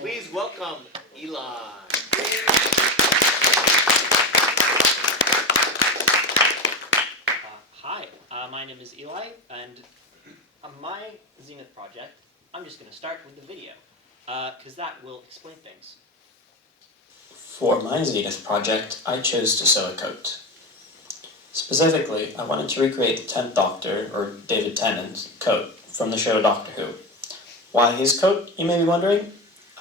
Please welcome ElaiT. Hi, my name is ElaiT, and on my Zenith project, I'm just going to start with the video, because that will explain things. For my Zenith project, I chose to sew a coat. Specifically, I wanted to recreate the 10th Doctor, or David Tennant's, coat from the show Doctor Who. Why his coat, you may be wondering?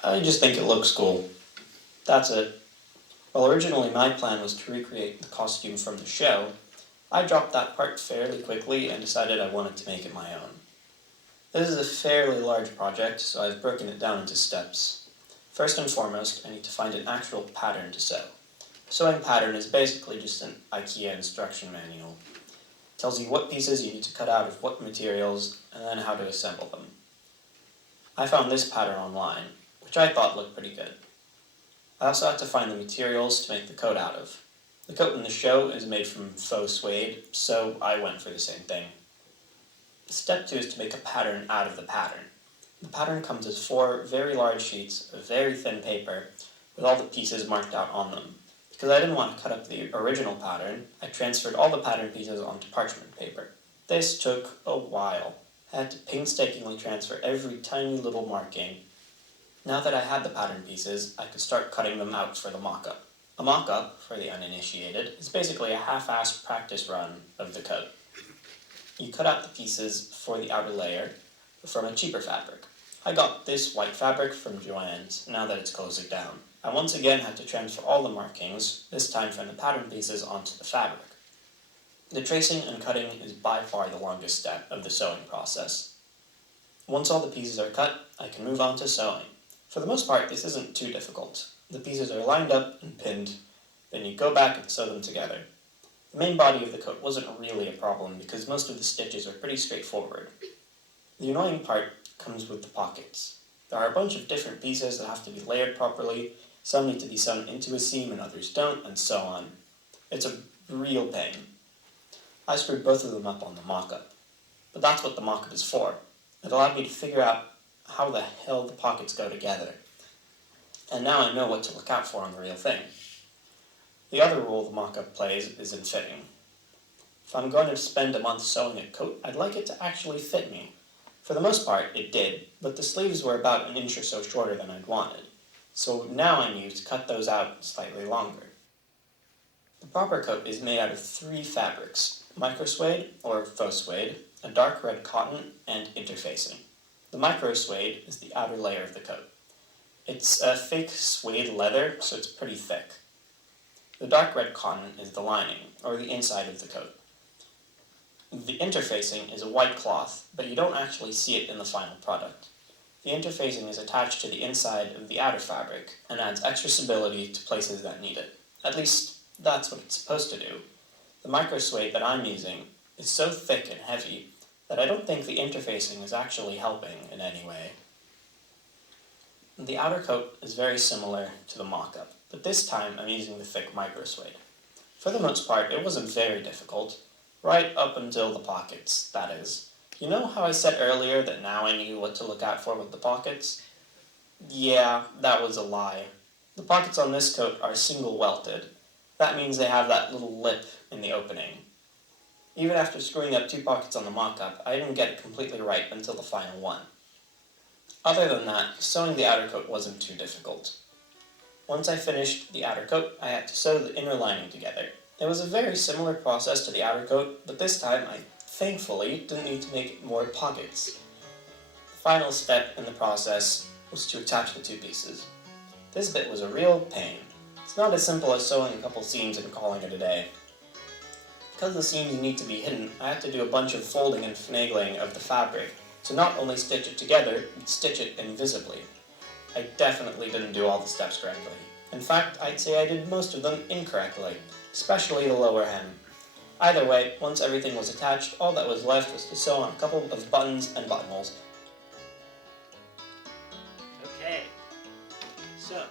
I just think it looks cool. That's it. While originally my plan was to recreate the costume from the show, I dropped that part fairly quickly and decided I wanted to make it my own. This is a fairly large project, so I've broken it down into steps. First and foremost, I need to find an actual pattern to sew. A sewing pattern is basically just an IKEA instruction manual. It tells you what pieces you need to cut out of what materials, and then how to assemble them. I found this pattern online, which I thought looked pretty good. I also had to find the materials to make the coat out of. The coat in the show is made from faux suede, so I went for the same thing. Step 2 is to make a pattern out of the pattern. The pattern comes as 4 very large sheets of very thin paper with all the pieces marked out on them. Because I didn't want to cut up the original pattern, I transferred all the pattern pieces onto parchment paper. This took a while. I had to painstakingly transfer every tiny little marking. Now that I had the pattern pieces, I could start cutting them out for the mock-up. A mock-up, for the uninitiated, is basically a half-assed practice run of the coat. You cut out the pieces for the outer layer from a cheaper fabric. I got this white fabric from Joann's, now that it's closing down. I once again had to transfer all the markings, this time from the pattern pieces onto the fabric. The tracing and cutting is by far the longest step of the sewing process. Once all the pieces are cut, I can move on to sewing. For the most part, this isn't too difficult. The pieces are lined up and pinned, then you go back and sew them together. The main body of the coat wasn't really a problem because most of the stitches are pretty straightforward. The annoying part comes with the pockets. There are a bunch of different pieces that have to be layered properly, some need to be sewn into a seam and others don't, and so on. It's a real pain. I screwed both of them up on the mock-up. But that's what the mock-up is for. It allowed me to figure out how the hell the pockets go together. And now I know what to look out for on the real thing. The other role the mock-up plays is in fitting. If I'm going to spend a month sewing a coat, I'd like it to actually fit me. For the most part, it did, but the sleeves were about an inch or so shorter than I'd wanted. So now I knew to cut those out slightly longer. The proper coat is made out of 3 fabrics: microsuede, or faux suede, a dark red cotton, and interfacing. The microsuede is the outer layer of the coat. It's a fake suede leather, so it's pretty thick. The dark red cotton is the lining, or the inside of the coat. The interfacing is a white cloth, but you don't actually see it in the final product. The interfacing is attached to the inside of the outer fabric, and adds extra stability to places that need it. At least, that's what it's supposed to do. The microsuede that I'm using is so thick and heavy that I don't think the interfacing is actually helping in any way. The outer coat is very similar to the mock-up, but this time I'm using the thick microsuede. For the most part, it wasn't very difficult, right up until the pockets, that is. You know how I said earlier that now I knew what to look out for with the pockets? Yeah, that was a lie. The pockets on this coat are single welted. That means they have that little lip in the opening. Even after screwing up 2 pockets on the mock-up, I didn't get it completely right until the final one. Other than that, sewing the outer coat wasn't too difficult. Once I finished the outer coat, I had to sew the inner lining together. It was a very similar process to the outer coat, but this time I thankfully didn't need to make more pockets. The final step in the process was to attach the 2 pieces. This bit was a real pain. It's not as simple as sewing a couple seams and calling it a day. Because the seams need to be hidden, I had to do a bunch of folding and finagling of the fabric to not only stitch it together, but stitch it invisibly. I definitely didn't do all the steps correctly. In fact, I'd say I did most of them incorrectly, especially the lower hem. Either way, once everything was attached, all that was left was to sew on a couple of buttons and buttonholes. Okay, so,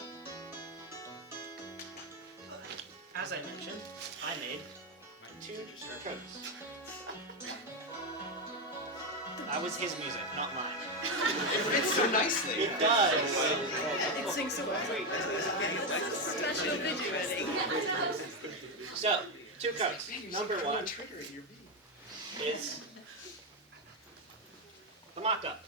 as I mentioned, I made my 2 coats. That was his music, not mine. It fits so nicely. It does. It sings so well. Special video editing. So, 2 coats. Number 1 is the mock-up,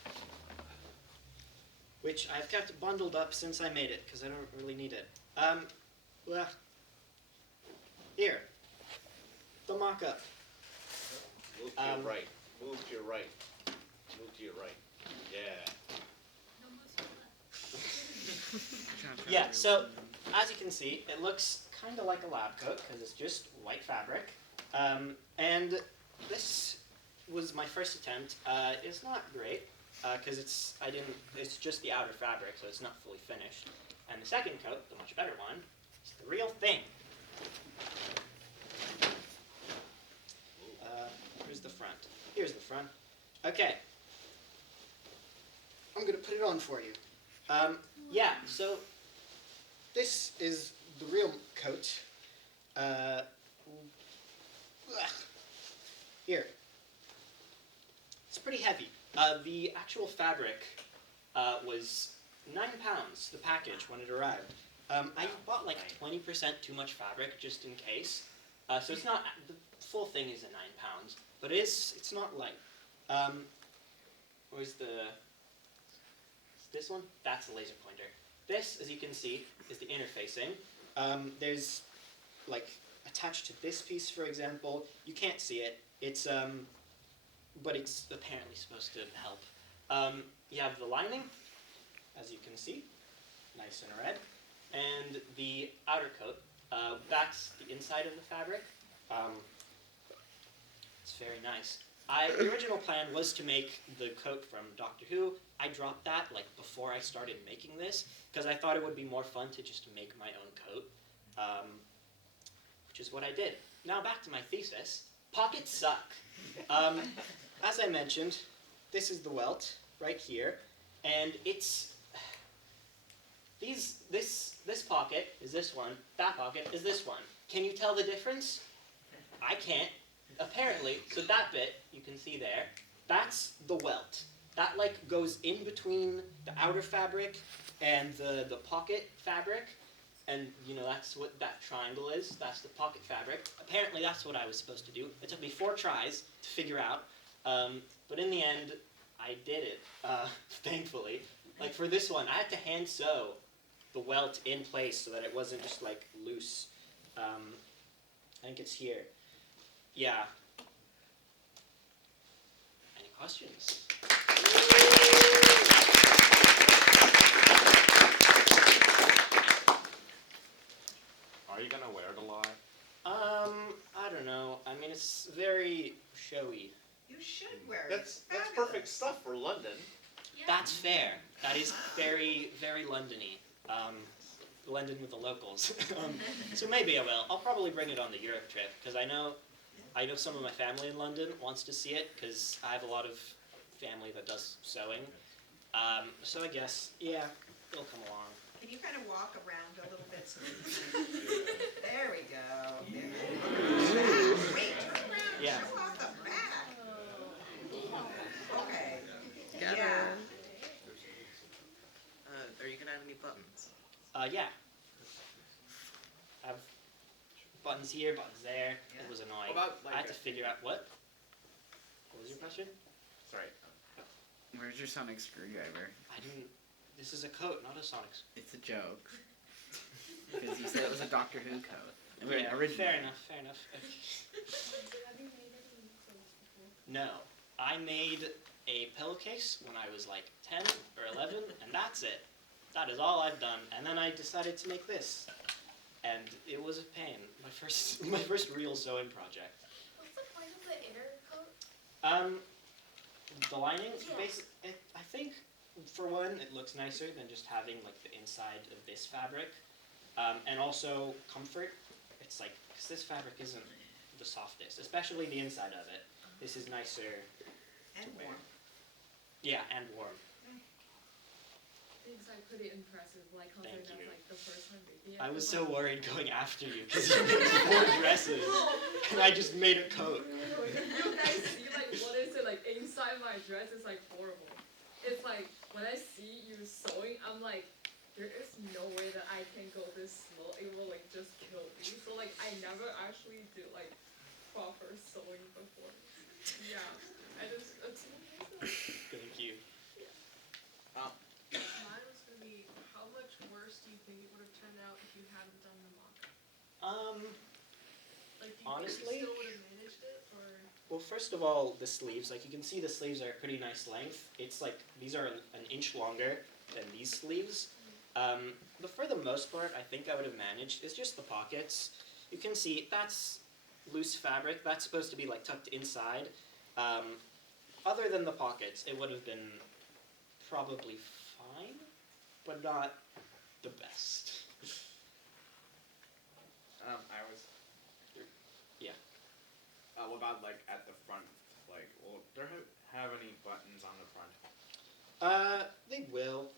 which I've kept bundled up since I made it, because I don't really need it. Well, here, the mock-up. Move to your right. Move to your right. Move to your right. Yeah. Yeah, so, as you can see, it looks kind of like a lab coat, because it's just white fabric. And this was my first attempt. It's not great, because it's just the outer fabric, so it's not fully finished. And the second coat, the much better one, is the real thing. Here's the front. Here's the front. Okay. I'm going to put it on for you. Yeah, so this is the real coat. Here. It's pretty heavy. The actual fabric was £9, the package, when it arrived. I bought like 20% too much fabric just in case. So it's not, the full thing is at £9, but it's not light. Where's the, is this one? That's the laser pointer. This, as you can see, is the interfacing. There's, like, attached to this piece, for example. You can't see it. It's, but it's apparently supposed to help. You have the lining, as you can see, nice and red. And the outer coat, that's the inside of the fabric. It's very nice. The original plan was to make the coat from Doctor Who. I dropped that like before I started making this because I thought it would be more fun to just make my own coat, which is what I did. Now back to my thesis. Pockets suck. As I mentioned, this is the welt right here, and it's this pocket is this one. That pocket is this one. Can you tell the difference? I can't. Apparently, so that bit, you can see there, that's the welt. That like goes in between the outer fabric and the pocket fabric, and you know that's what that triangle is. That's the pocket fabric. Apparently that's what I was supposed to do. It took me 4 tries to figure out, but in the end, I did it, thankfully. Like for this one, I had to hand sew the welt in place so that it wasn't just like loose. I think it's here. Yeah. Any questions? Are you gonna wear it a lot? I don't know. I mean, it's very showy. You should wear it. That's Fabulous. perfect stuff for London. That's fair. That is very, very London-y. London with the locals. So maybe I will. I'll probably bring it on the Europe trip because I know some of my family in London wants to see it because I have a lot of family that does sewing. So I guess, yeah, it'll come along. Can you kind of walk around a little bit? So there we go. Back. Wait, turn around. Yeah. Show off the back. Okay. Gather. Yeah. Are you gonna add any buttons? Yeah. I have buttons here, buttons there. Yeah. It was annoying. What about, like, I had to figure out what? What was your question? Sorry. Where's your sonic screwdriver? I didn't. This is a coat, not a sonic. It's a joke. Because you said it was a Doctor Who coat. I mean, Yeah, originally. fair enough, fair enough. No. I made a pillowcase when I was like 10 or 11, and that's it. That is all I've done. And then I decided to make this. And it was a pain. My first real sewing project. What's the point of the inner coat? The lining, Yeah. I think, for one, it looks nicer than just having like the inside of this fabric. And also comfort. It's like, because this fabric isn't the softest, especially the inside of it. This is nicer. And warm. Yeah, and warm. it's like pretty impressive, like considering Thank that's you. like the first time making it. I was It's so like, worried going after you because you made 4 dresses and I just made a coat. you guys see like what is it like inside my dress is like horrible. It's like when I see you sewing, I'm like, there is no way that I can go this slow. It will like just kill me. So like I never actually do like proper sewing before. Yeah, I just it's Thank you. Mine was gonna be, how much worse do you think it would have turned out if you hadn't done the mock? Like, do you Honestly? think you still would have managed it, or? Well, first of all, the sleeves. Like you can see, the sleeves are a pretty nice length. It's like these are an inch longer than these sleeves. But for the most part, I think I would have managed. It's just the pockets. You can see that's loose fabric. That's supposed to be like tucked inside. Other than the pockets, it would have been probably fine, but not the best. I was. Yeah. What about like at the front? Like, will there have any buttons on the front? They will.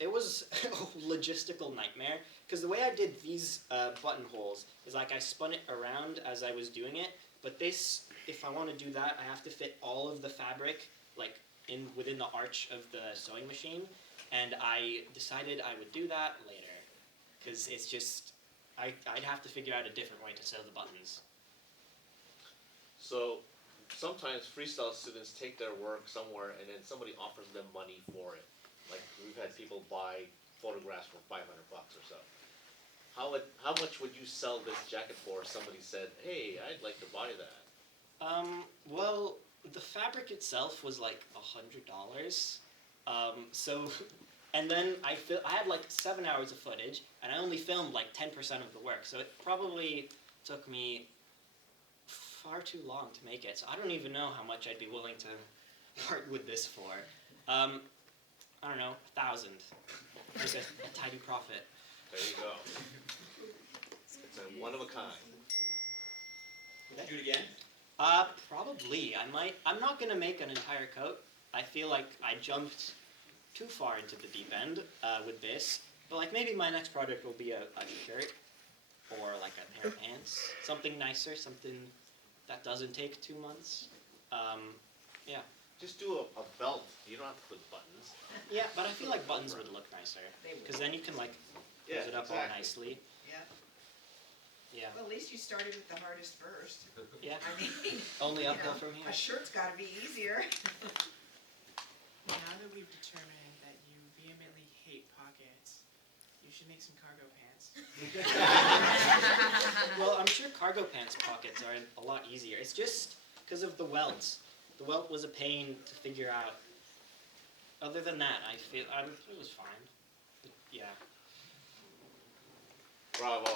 It was a logistical nightmare because the way I did these buttonholes is like I spun it around as I was doing it. But this, if I want to do that, I have to fit all of the fabric like within the arch of the sewing machine, and I decided I would do that later because it's just I'd have to figure out a different way to sew the buttons. So sometimes freestyle students take their work somewhere and then somebody offers them money for it. Like we've had people buy photographs for $500 or so. How much would you sell this jacket for if somebody said, hey, I'd like to buy that? Well, the fabric itself was like $100. So, and then I had like 7 hours of footage, and I only filmed like 10% of the work. So it probably took me far too long to make it. So I don't even know how much I'd be willing to part with this for. I don't know, 1,000. Like a tidy profit. There you go. It's a one of a kind. Would you do it again? Probably. I might. I'm not gonna make an entire coat. I feel like I jumped too far into the deep end with this. But like maybe my next project will be a shirt or like a pair of pants. Something nicer, something that doesn't take 2 months. Yeah. Just do a belt. You don't have to put buttons. Yeah, but I feel like buttons would look nicer. Because then you can like close it up all nicely. Yeah. Yeah. Well, at least you started with the hardest first. Yeah. I mean, Only you uphill know, from here. a shirt's got to be easier. Now that we've determined that you vehemently hate pockets, you should make some cargo pants. Well, I'm sure cargo pants pockets are a lot easier. It's just because of the welt. The welt was a pain to figure out. Other than that, it was fine. But, yeah. Bravo.